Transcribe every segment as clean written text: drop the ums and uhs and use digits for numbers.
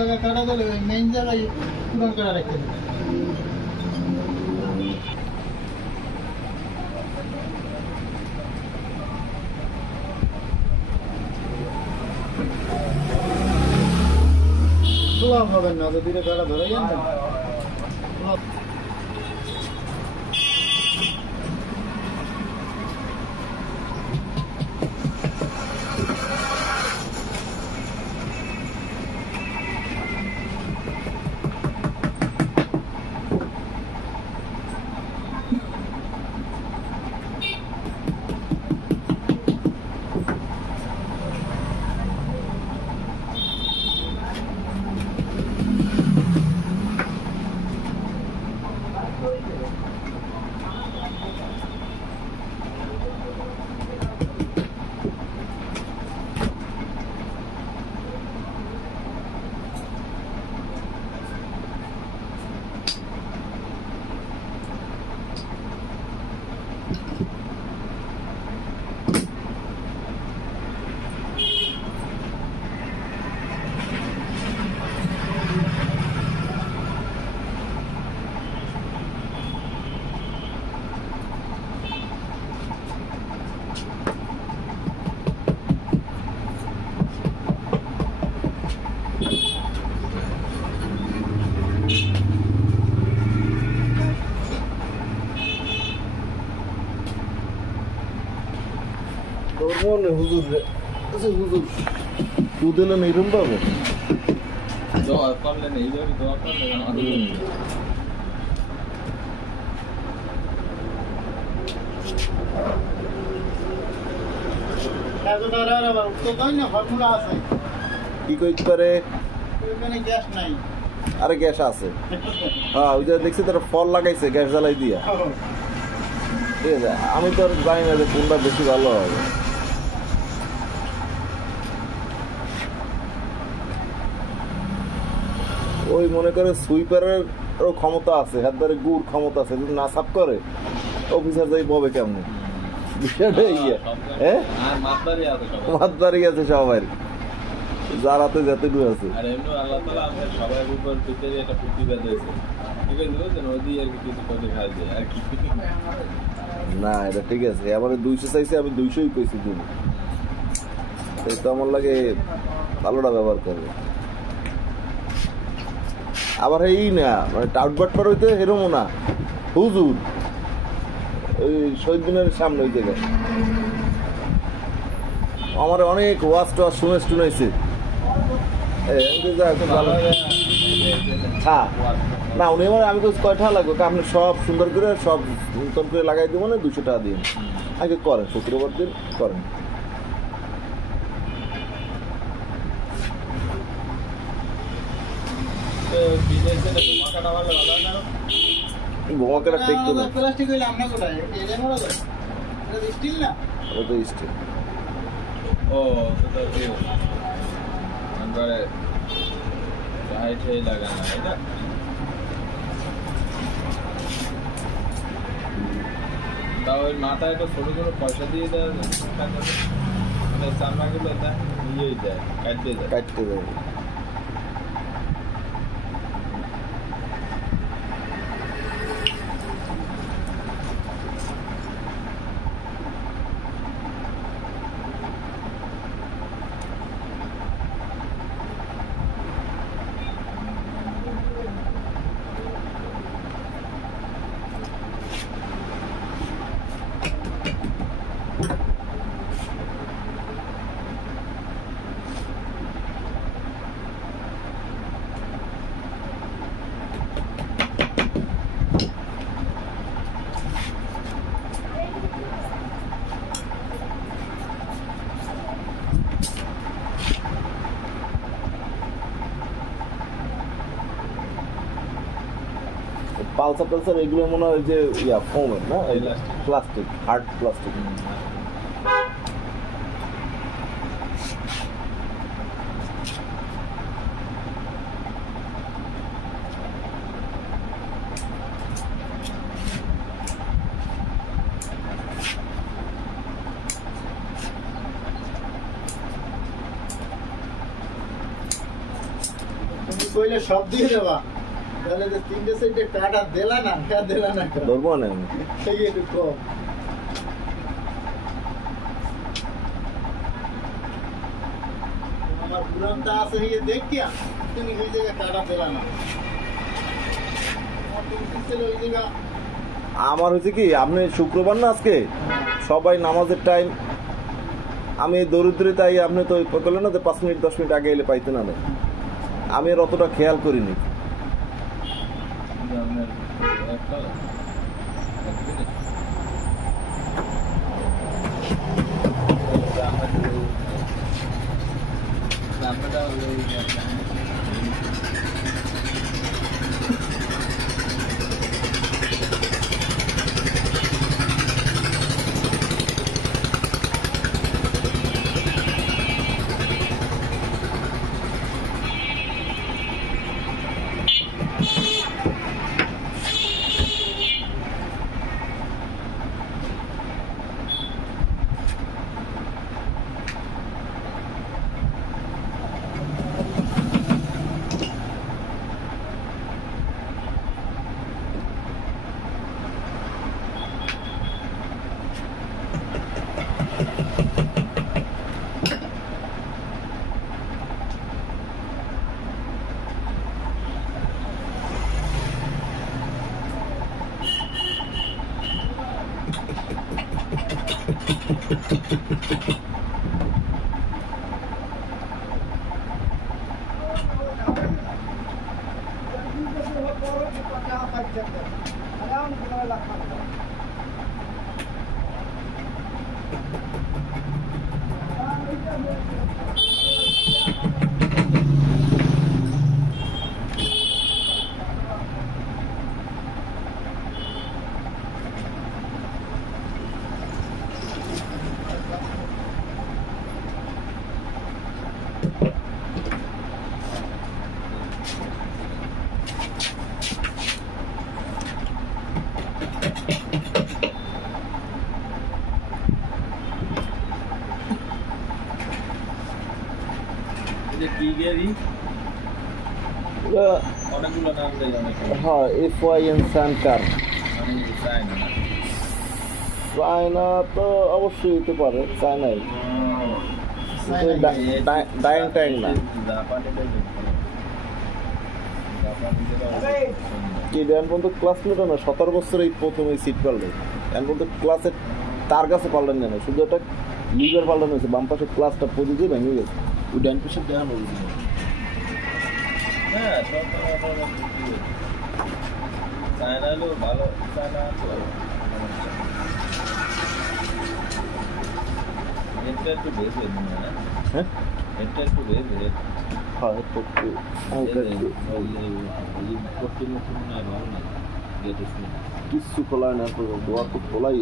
জায়গায় কাটা গেলে ওই মেইন জায়গায় পূরণ করে রাখতে হবে। খোলা হবেন না, যদি কাটা ধরে যান না। হুজুর হুজুর দুদিনে নিরম পাবো দোয়া করলেন, এইভাবে দোয়া করলেন কি করতে পারে। গ্যাস নাই, আরে গ্যাস আছে। হ্যাঁ ওই যে দেখছি তারা ফল লাগাইছে গ্যাস জ্বালাই দিয়া। ঠিক আছে, আমি তো আর জানি না যে কোনটা বেশি ভালো হবে। ওই মনে করে সুইপারের ক্ষমতা আছে, হাত ধরে গুড় ক্ষমতা আছে, যদি না সাফ করে অফিসার যাই পাবে কেমন বিষয়টা। হ্যাঁ মাতবাড়ি আছে সবাই, যার হাতে যেতে ডু আছে। না এটা ঠিক আছে, আমার 200 চাইছে, আমি 200ই পেয়েছি দিন। এই তো আমার লাগে ভালোটা ব্যবহার করবে। আবার এই না মানে টাউটবাট পার হইতে হেরমো না হুজুর, ওই শহীদ দিনের সামনে ওই জায়গায় আমার অনেক ওয়াজ টোয়াজ শুনেছে। না উনি আমার আমি তো কয়টা লাগবে, আপনি সব সুন্দর করে সব নতুন করে লাগাই দিব না, 200 টাকা দিন আগে করেন, শুক্রবার দিন করেন। বোমাকাটা টেকতো না, প্লাস্টিক হইলে আমরা কোথায় এটা মরা যায়, এটা স্টিল না, ওটা স্টিল। ও সেটা কি আন্দারে চাইছে লাগানো এটা। তাও ওই মাথায় তো ছোট ছোট পয়সা দিয়ে দেয়, মানে চামড়াগুলো এটা নিয়েই যায়, কাটতে যায়। পালসার টালসার এগুলো মনে হয় যে ইয়া ফোমের না, প্লাস্টিক, হার্ড প্লাস্টিক। কইলে সব দিয়ে দেবা তাহলে যে তিনটে সাইডে কাটা দিলা না ধরবো না আমি সেই একটু কম আমার পুরানটা আছে এই দেখিয়া তুমি ওই জায়গায় কাটা দিলা না আমার হচ্ছে কি আপনি শুক্রবার না আজকে সবাই নামাজের টাইম আমি দরিদ্রতাই আপনি তো বললেন না যে 5 মিনিট 10 মিনিট আগে এলে পাইতেন না আমি আর অতটা খেয়াল করিনি হ্যাঁ FYN সানকার চায়না তো অবশ্যই হতে পারে চায়নাই ডাইং টাইং না কি এখন পর্যন্ত ক্লাস নিল না 17 বছর এই প্রথম এই সিট পাল্টে এখন পর্যন্ত ক্লাসের তার কাছে পাল্টান না শুধু একটা লিভার পাল্টানো হয়েছে বাম পাশের ক্লাসটা পড়ে দিয়ে ভেঙে গেছে ওই ডাইন পাশে দেখানো হয়েছে ভালো একটু বেশি হ্যাঁ একটু বেশি হ্যাঁ একটু কিচ্ছু খোলায় না দোয়া তো খোলাই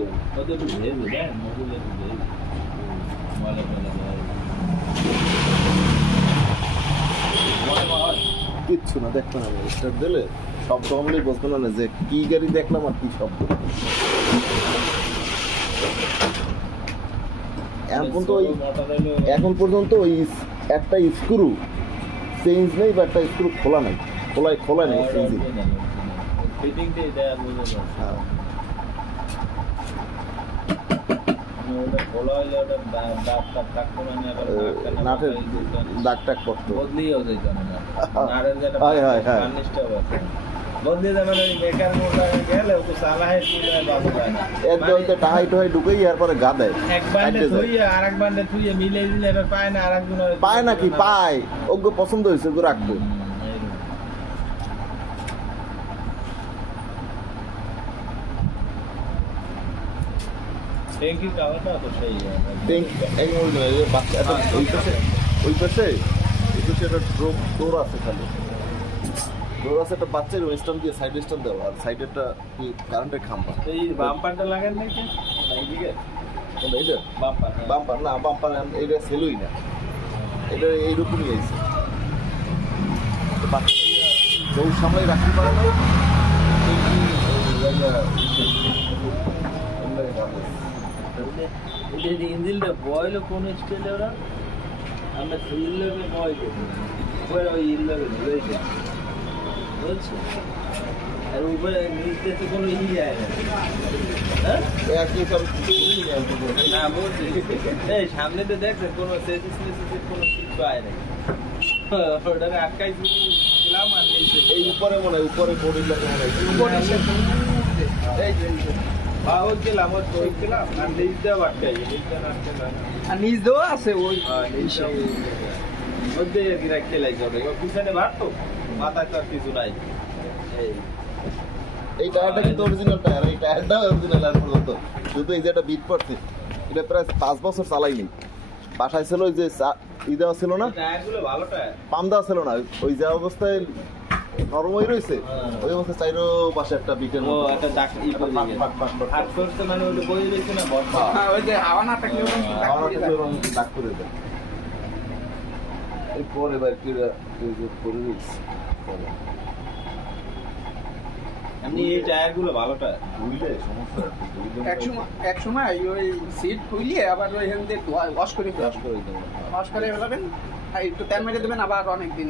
কিচ্ছু না দেখতে না স্টার্ট দিলে শব্দ হলেই বুঝতে না যে কি গাড়ি দেখলাম আর কি শব্দ এখন পর্যন্ত ওই একটা স্ক্রু চেঞ্জ নেই বা একটা স্ক্রু খোলা নাই খোলা নেই নাটের দাগ টাক পড়তো পায় নাকি পায় ওগুলো পছন্দ হয়েছে ওগুলো রাখবো ওই পাশে একটা ডোর আছে খালি ডোর আছে একটা বাচ্চার স্ট্যান্ড দিয়ে সাইড স্ট্যান্ড দেওয়া আর সাইডে একটা কারেন্টের খাম্পা এই বাম্পারটা লাগান নাকি এইদিকে এইটা বাম্পার না বাম্পার এটা সেলই না এটা এইরকমই আছে বাচ্চা দৌড় সামলাই রাখতে পারে না ইঞ্জিনটা বয়েল কোন স্টাইলে ওরা আমরা সিল বয় ওই ইল বলছি আর উপরে নিচে তো কোনো ই যায় না হ্যাঁ একই সব না বলছি এই সামনে তো দেখছেন কোনো সেসিস কোনো কিছু আয় না ওটারে আটকাই দিলাম আর এই উপরে মনে হয় উপরে বডি লাগে মনে হয় উপরে এই যে বাহর গেলাম ওর তো গেলাম আর নিচ দেওয়া আটকাই নিচটা আটকাই আর নিচ দেওয়া আছে ওই নিচটা মধ্যে গিরা খেলাই যাবে পিছনে ভাড়তো মাথায় তো আর কিছু নাই এই টায়ারটা কিন্তু অরিজিনাল টায়ার এই টায়ারটা অরিজিনাল আর পর্যন্ত শুধু এই যে একটা বিট পড়ছে এটা প্রায় 5 বছর চালাইনি বাসায় ছিল ওই যে ই দেওয়া ছিল না টায়ারগুলো ভালো টায়ার পাম দেওয়া ছিল না ওই যে অবস্থায় নরম হয়ে রয়েছে ওই অবস্থায় চাইরো পাশে একটা বিটের ও একটা ডাক ই করে দিয়ে হাত করতে মানে ওটা বই রয়েছে না বর্ষা ওই যে হাওয়া না থাকলে ডাক করে দেয় এরপর এবার কি করে রয়েছে এমনি এই টায়ারগুলো ভালো টায়ার বুঝলে সমস্যা এক সময় ওই সিট খুলিয়ে আবার ওইখান দিয়ে ওয়াশ করে ফেলাবেন আর একটু তেল মেরে দেবেন আবার অনেকদিন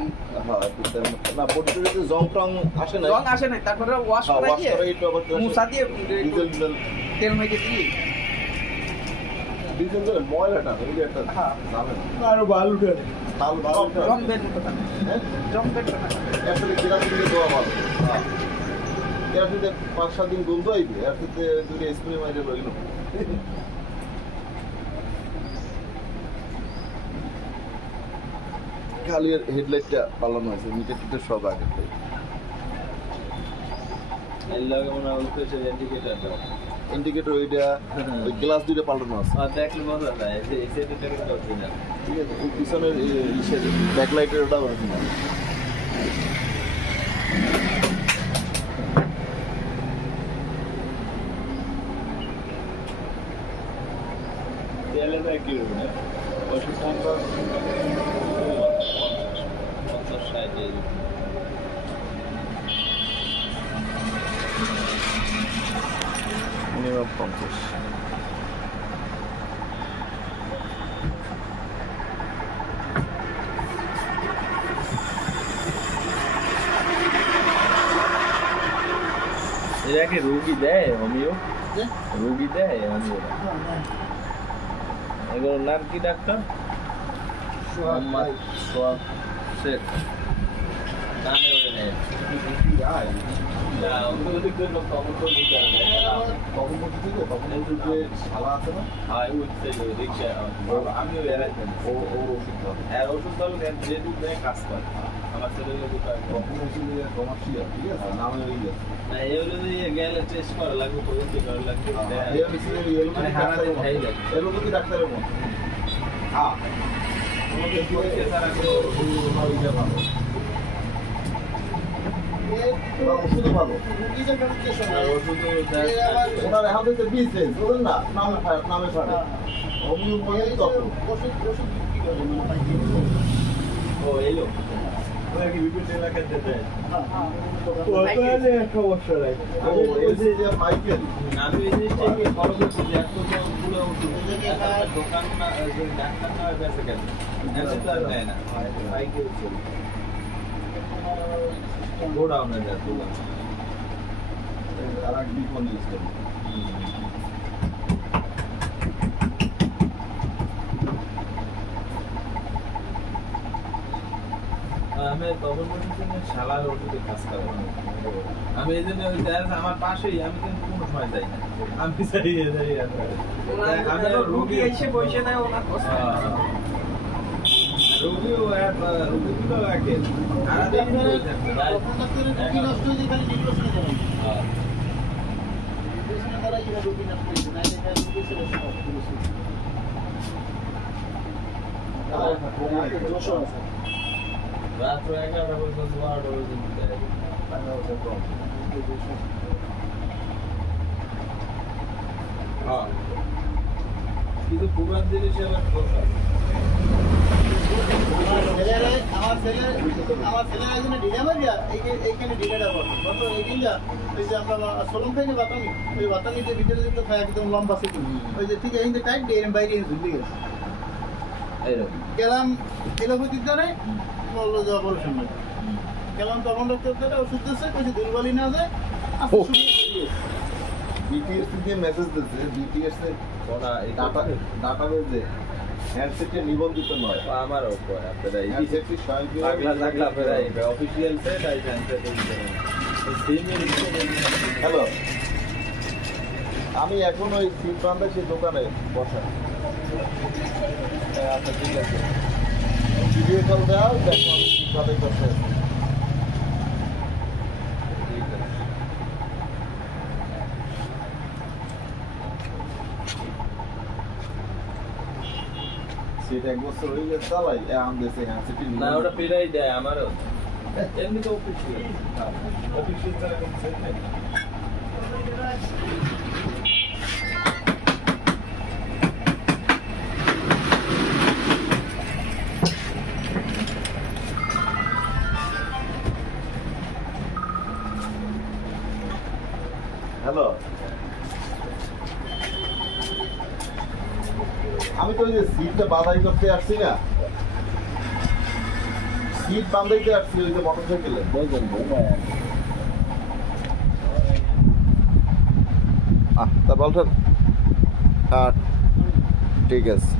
না বডিতে জং টং আসে না রং আসে না তারপরে ওয়াশ করে দিয়ে মুছা দিয়ে তেল মেরে দিয়ে ডিজেল ধরে ময়লাটা ওই যে একটা জানেন আরো বালুটা রং বের মতো থাকে রং বের মতো থাকে আসলে কেরাসিন দিয়ে দেওয়া ভালো কেরাসিনে 5-7 দিন গন্ধ আইবে আর সাথে দুটো স্প্রে মাইরে রইল খালি হেডলাইটটা পালানো আছে মিটার টিটার সব আগে এর লাগে মনে হয় উঠেছে ইন্ডিকেটরটা ইন্ডিকেটর ওইটা ওই গ্লাস দুটো পাল্টানো আছে আর দেখলে বোঝা যায় এই সেটটা কিন্তু অরিজিনাল ঠিক আছে ওই পিছনের ইসের ব্যাকলাইটের ওটা অরিজিনাল তেলেটা কি হবে না 50 মিনিমাম 50 এটাকে রোগী দেয় হোমিও রোগী দেয় হোমিও এগুলোর নাম কি ডাক্তার মোহাম্মদ সোয়াব শেখ নামে ওটা নেয় আমিও ওষুধ দল যে দুধ দেয় কাজ করে আমার ছেলেগুলো না এগুলো দিয়ে গেলে টেস্ট করা লাগবে পরীক্ষা করা লাগবে ডাক্তারের মতো হ্যাঁ ওষুধও ভালো ওনার এখন থেকে বিজনেস বলুন না নামে ছাড়ে হোমিও ও এলো কি বিভিন্ন এলাকাতে দেয় সমস্যা নাই মাইকেল আমি এই জিনিসটাকে ফলো করছি যে এত পুরো দোকান না ডাক্তার না বেঁচে গেল তো আর নেয় না মাইকেল গোডাউনে যায় দোকান আর এক বিপন ইউজ করি আমি তখন বলছি শালার ওষুধে কাজ করবো আমি এই জন্য আমার পাশেই আমি কিন্তু কোনো সময় যাই না আমি আমি রোগী এসে বসে দেয় ওনার রোগীও রোগীগুলো রাখে রাত্র 11টা পর্যন্ত 12টা পর্যন্ত কিন্তু পুরান জিনিস আবার আমার ছেলেরা একজন ঢিলা মারিয়া এইখানে ঢিলাটা বলো বলো এইখানে যা ওই যে আমরা সোলম খাই না বাতামি ওই বাতামিতে ভিতরে যেগুলো খাই একদম লম্বা ছিল ওই যে ঠিক এইখানে টাইট দিয়ে এরম বাইরে ঝুলে গেছে গেলাম এলো বুঝতে নাই বললো যাওয়া বলো শুনবে গেলাম তখন ডাক্তার ওষুধ দিচ্ছে কইছে দুর্বলই না যায় ও। বিটিএস থেকে মেসেজ দিচ্ছে বিটিএস এর ডাটাবেজে হ্যান্ডসেটে নিবন্ধিত নয়। আমারও কয় আপনারা এই হ্যান্ডসেটটি পাগলা থাকলে আপনারা এই অফিসিয়াল সেট আই জানতে হ্যালো, আমি এখন ওই সিট বান্ধা সেই দোকানে বসা। আচ্ছা ঠিক আছে। ভিডিও কল দাও, দেখো আমি সিট বাঁধাই করতে আছি। ঠিক আছে। সিট 1 বছর হয়ে গেছে চালাই, এখন দেশে হ্যান্ডসেটটি না ওটা ফিরাই দেয় আমারও। এমনি তো অফিসিয়াল। অফিসিয়াল ছাড়া কোনো সেট নেই। হ্যালো, আমি তো ওই যে সিটটা বাঁধাই করতে আসছি না, সিট বাঁধাইতে আসছি ওই যে মোটরসাইকেলে। তা বলছেন, হ্যাঁ ঠিক আছে।